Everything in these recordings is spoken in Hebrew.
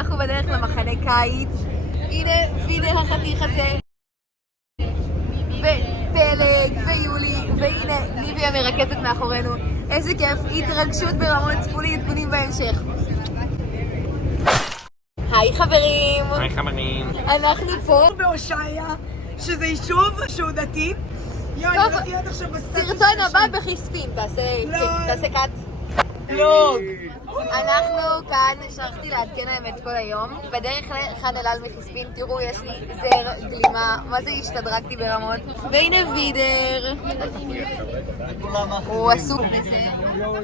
אנחנו בדרך למחנה קיץ. הנה וידר החתיך הזה. ופלג ויולי, והנה ניבי המרכזת מאחורינו. איזה כיף, התרגשות ברמות, צפו לי עדכונים בהמשך. היי חברים. היי חברים. אנחנו פה בהושעיה, שזה יישוב שהוא דתי. טוב, סרטון הבא בחיספין, תעשה קאט. לא. אנחנו כאן, שכחתי לעדכן להם את כל היום. בדרך לח'אן אל-על מחיספין, תראו, יש לי זר, גלימה, מה זה השתדרגתי ברמות. והנה וידר. הוא עסוק בזה. לא.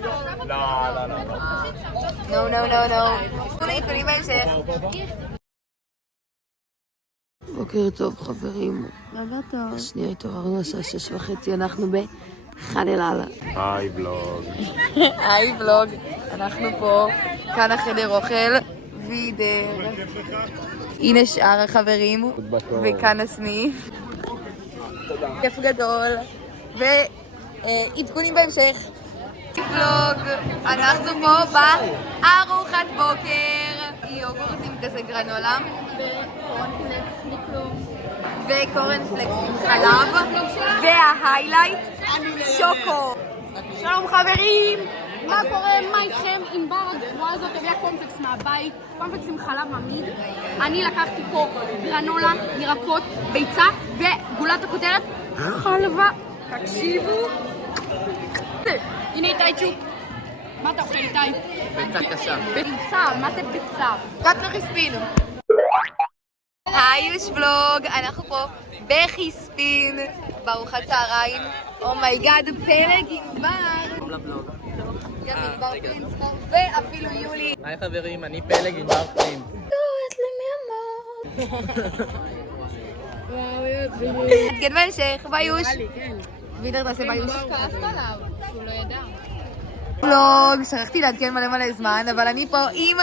תראו להתכונים בהמשך. בוקר טוב חברים. בוקר טוב. שנייה התעוררנו השעה 6:30, אנחנו בח'אן אל-על. היי ולוג. היי ולוג. אנחנו פה, כאן החדר אוכל, וידר. הנה שאר החברים, וכאן הסניף. כיף גדול. ועדכונים בהמשך. ולוג, אנחנו פה בארוחת בוקר. יוגורטים כזה גרנולה. וקורנפלקס מכלום. וקורנפלקס עם חלב. וההיילייט, שוקו. שלום חברים, מה קורה? מה איתכם? ענבר הגבוהה הזאת הביאה קורנפלקס מהבית, קורנפלקס עם חלב עמיד. אני לקחתי פה גרנולה, ירקות, ביצה וגולת הכותרת חלבה. תקשיבו. הנה איתי צ'וק. מה אתה אוכל איתי? ביצה קשה. ביצה, מה זה ביצה? קאט לחיספין. היי יוש ולוג, אנחנו פה בחיספין, בארוחת צהריים. אומייגאד, פלג ענבר. גם ענבר פרינס פה, ואפילו יולי. היי חברים, אני פלג ענבר פרינס. עדכן בהמשך, ביי יוש. וידר תעשה ביי יוש. כעסת עליו, שהוא לא ידע. ולוג, שכחתי לעדכן מלא זמן, אבל אני פה עם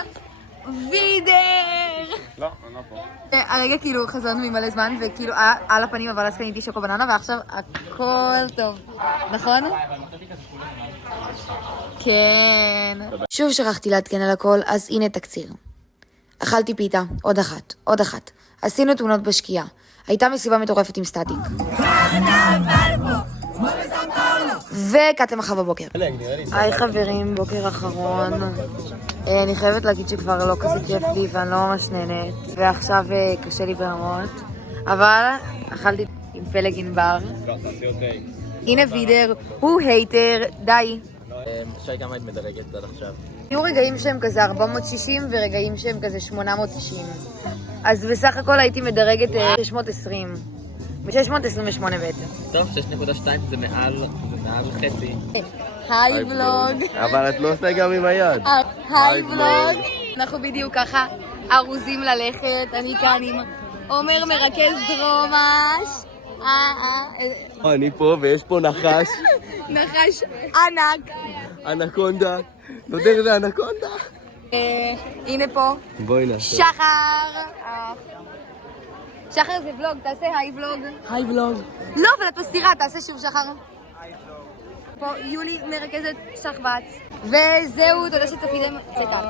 וידר. לא, אני לא פה. הרגע כאילו חזרנו ממלא זמן וכאילו על הפנים, אבל אז קניתי שוקו בננה ועכשיו הכל טוב, נכון? כן. שוב שכחתי לעדכן על הכל, אז הנה תקציר. אכלתי פיתה, עוד אחת. עשינו תמונות בשקיעה. הייתה מסיבה מטורפת עם סטטיק. וקאט למחר בבוקר. היי חברים, בוקר אחרון. אני חייבת להגיד שכבר לא כזה כיף לי ואני לא ממש נהנית, ועכשיו קשה לי ברמות, אבל אכלתי עם פלג ענבר. הנה וידר, הוא הייטר, די. שי כמה היית מדרגת עד עכשיו? היו רגעים שהם כזה 460 ורגעים שהם כזה 890, אז בסך הכל הייתי מדרגת 620. 628 בעצם. טוב, 6.2 זה מעל חצי. היי ולוג. אבל את לא עושה גם עם היד. היי ולוג. אנחנו בדיוק ככה ארוזים ללכת. אני כאן עם עומר מרכז דרומש. אני פה ויש פה נחש. נחש ענק. אנקונדה. לא יודע זה אנקונדה. הנה פה בואי נעשה. שחר. שחר זה ולוג, תעשה היי ולוג. היי ולוג. לא, אבל את מסתירה, תעשה שוב שחר. פה יולי מרכזת שחבץ. וזהו, תודה שצפיתם, צקה.